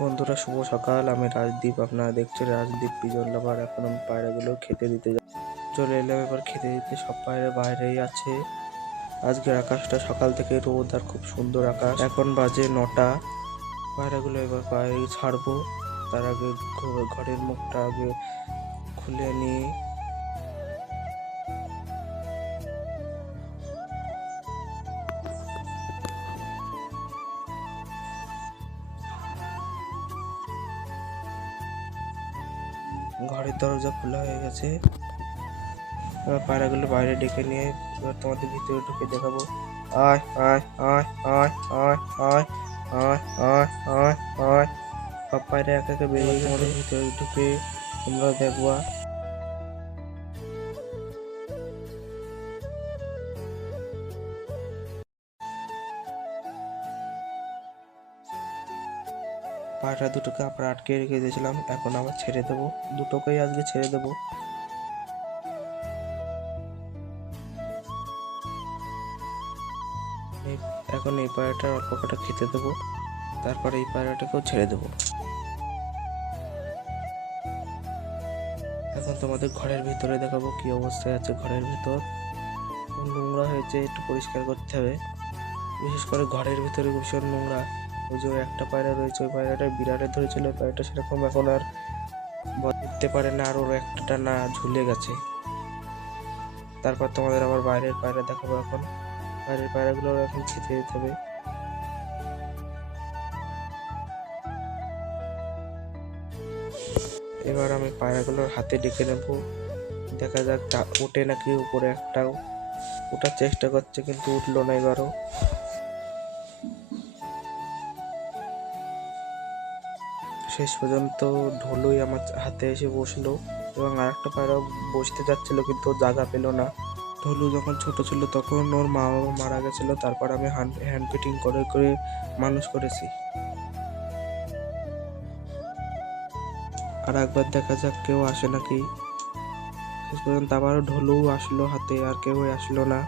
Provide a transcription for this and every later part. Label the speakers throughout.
Speaker 1: বন্ধুরা, শুভ সকাল। আমি রাজদীপ, আপনারা দেখছেন রাজদীপ পিজন লাভার। এখন আমি পায়রাগুলো খেতে দিতে চলে এলাম এবার খেতে দিতে। সব পায়রা বাইরেই আছে। আজকের আকাশটা সকাল থেকে রোদ আর খুব সুন্দর আকাশ। এখন বাজে নটা। পায়রাগুলো এবার বাইরে ছাড়বো। তার আগে ঘরের মুখটা আগে খুলে নিয়ে দরজা খোলা হয়ে গেছে। এবার পায়রাগুলো বাইরে ডেকে নিয়ে এবার তোমাদের ভিতরে ঢুকে দেখাবো। আয় আয় আয় আয় আয় আয় আয় আয় আয় আয়। সব পায়রা এক একে বেরিয়ে তোমাদের ভিতরে ঢুকে তোমরা দেখবা। পায়রা দুটোকে আমরা আটকে রেখে দিয়েছিলাম, এখন আবার ছেড়ে দেবো। দুটোকেই আজকে ছেড়ে দেবো। এখন এই পায়রাটার অল্প কটা খেতে দেবো, তারপরে এই পায়রাটাকেও ছেড়ে দেবো। এখন তোমাদের ঘরের ভিতরে দেখাবো কি অবস্থায় আছে ঘরের ভিতর। নোংরা হয়েছে, একটু পরিষ্কার করতে হবে। বিশেষ করে ঘরের ভিতরে ভীষণ নোংরা। ওই যে একটা পায়রা রয়েছে, ওই পায়রাটা বিড়ালে ধরেছিল পায়রাটা সেরকম এখন আর উঠতে পারে না, আর ওর একটা না ঝুলে গেছে। তারপর তোমাদের আবার বাইরের পায়রা দেখাবো এখন। বাইরের পায়রাগুলো এখন খেতে দিতে হবে। এবার আমি পায়রাগুলোর হাতে ডেকে নেব। দেখা যাক ওঠে নাকি উপরে একটাও। ওঠার চেষ্টা করছে কিন্তু উঠল না এবারও। শেষ পর্যন্ত ঢোলুই আমার হাতে এসে বসল এবং আরেকটা পায়রাও বসতে যাচ্ছিল কিন্তু জায়গা পেল না। ঢোলু যখন ছোট ছিল তখন ওর মা বাবা মারা গেছিল, তারপর আমি হ্যান্ড হ্যান্ড ফিটিং করে করে মানুষ করেছি। আর একবার দেখা যাক কেউ আসে নাকি। শেষ পর্যন্ত আবারও ঢোলু আসলো হাতে আর কেউই আসলো না।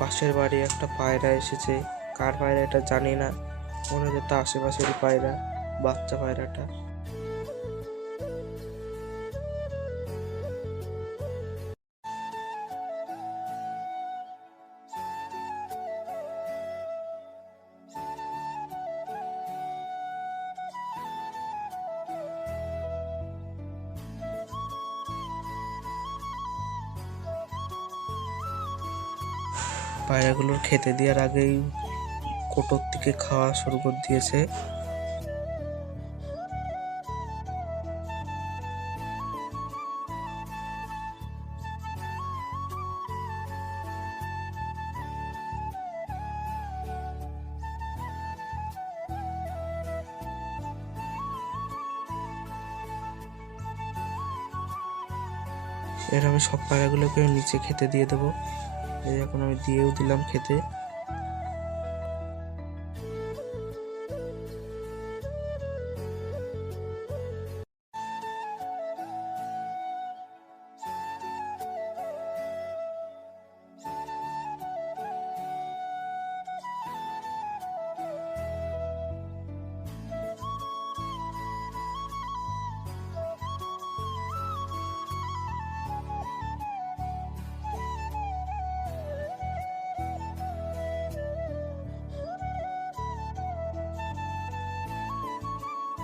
Speaker 1: পাশের বাড়ি একটা পায়রা এসেছে। কার পায়রা এটা জানি না। মনে হচ্ছে তা আশেপাশেরই পায়রা, বাচ্চা পায়রাটা। পায়রাগুলোর খেতে দেওয়ার আগেই কোটোর থেকে খাওয়া শুরু করে দিয়েছে। এর আমি সব পায়রাগুলোকে নিচে খেতে দিয়ে দেবো। এখন আমি দিয়েও দিলাম খেতে।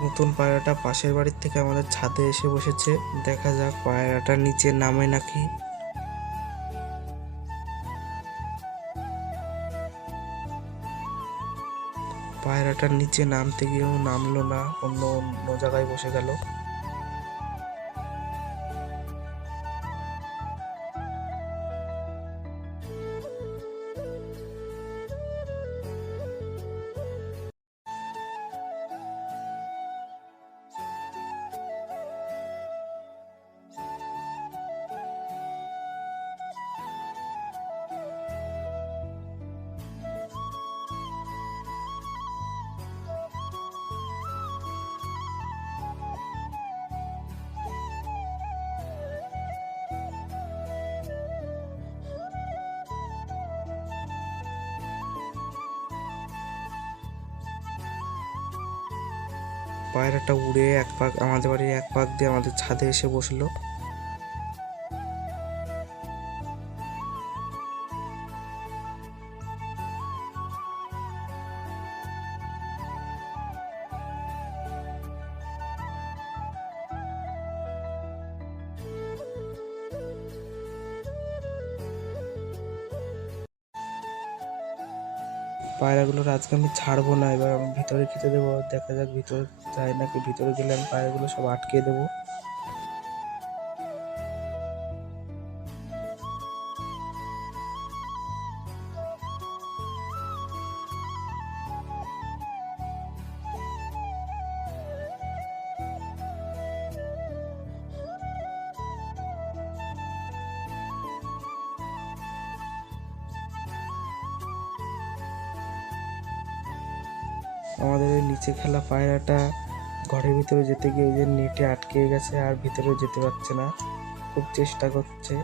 Speaker 1: নতুন পায়রাটা পাশের বাড়ির থেকে আমাদের ছাদে এসে বসেছে। দেখা যাক পায়রাটা নিচে নামে নাকি। পায়রাটার নিচে নামতে গিয়েও নামলো না, অন্য অন্য জায়গায় বসে গেল। পায়রাটা উড়ে এক পাক আমাদের বাড়ির এক পাক দিয়ে আমাদের ছাদে এসে বসল। পায়রাগুলোর আজকে আমি ছাড়বো না, এবার আমি ভিতরে খেতে দেবো, দেখা যাক ভিতরে যায় নাকি ভিতরে গেলে আমি পায়রাগুলো সব আটকে দেবো? আমাদের নিচে খেলা পায়রাটা ঘরের ভিতরে যেতে গিয়ে ওই যে নেটে আটকে গেছে আর ভিতরে যেতে পারছে না। খুব চেষ্টা করছে।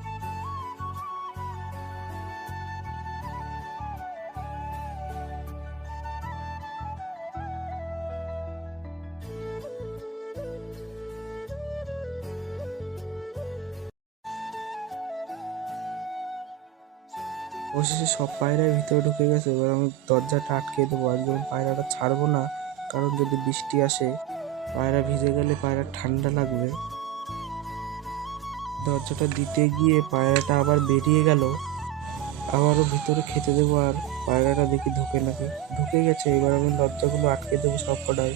Speaker 1: অবশেষে সব পায়রাই ভিতরে ঢুকে গেছে। এবার আমি দরজাটা আটকে দেবো। একদম পায়রাটা ছাড়বো না। কারণ যদি বৃষ্টি আসে পায়রা ভিজে গেলে পায়রা ঠান্ডা লাগবে। দরজাটা দিতে গিয়ে পায়রাটা আবার বেরিয়ে গেল। আবারও ভিতরে খেতে দেবো আর পায়রাটা দেখি ঢুকে নাকি। ঢুকে গেছে, এবার আমি দরজাগুলো আটকে দেবো সব কটায়।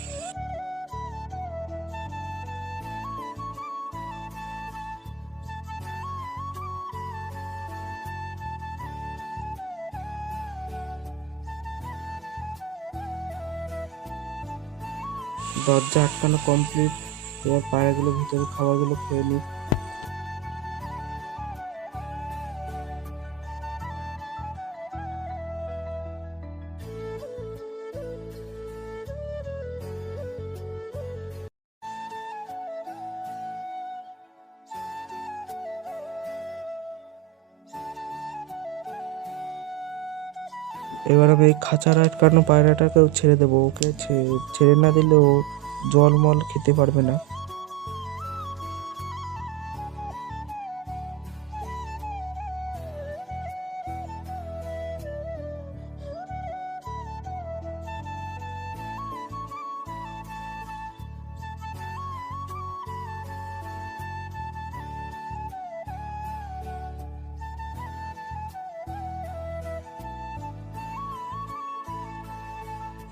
Speaker 1: দরজা আটকানো কমপ্লিট এবার পায়রাগুলো ভিতরে খাবারগুলো খেয়ে নিই। এবার আমি এই খাঁচার আটকানো পায়রাটাকেও ছেড়ে দেবো। ওকে ছেড়ে না দিলে ও জল মল খেতে পারবে না।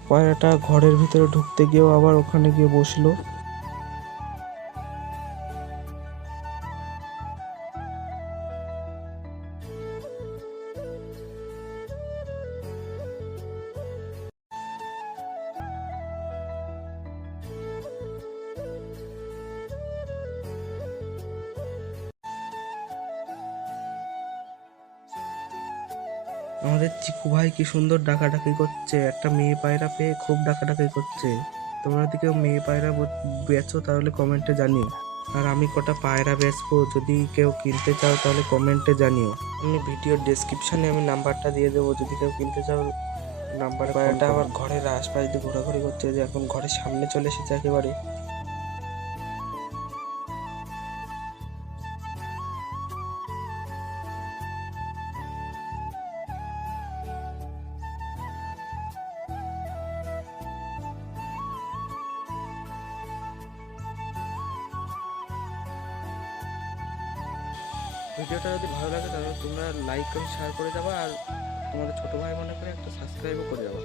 Speaker 1: পায়রাটা ঘরের ভিতরে ঢুকতে গিয়েও আবার ওখানে গিয়ে বসল। আমাদের চিকু ভাই কি সুন্দর ডাকাডাকি করছে। একটা মেয়ে পায়রা পেয়ে খুব ডাকাডাকি করছে। তোমরা যদি কেউ মেয়ে পায়রা বেচো তাহলে কমেন্টে জানিও। আর আমি কটা পায়রা বেচবো যদি কেউ কিনতে চাও তাহলে কমেন্টে জানিও। আমি ভিডিওর ডেসক্রিপশনে আমি নাম্বারটা দিয়ে দেবো। যদি কেউ কিনতে চাও নাম্বার পায়রাটা আমার ঘরের আশপাশ দিয়ে ঘোরাঘুরি করছে। যে এখন ঘরের সামনে চলে এসেছে একেবারে। ভিডিওটা যদি ভালো লাগে তাহলে তোমরা লাইক করে শেয়ার করে দেবা আর তোমাদের ছোট ভাই মনে করে একটা সাবস্ক্রাইবও করে যাবা।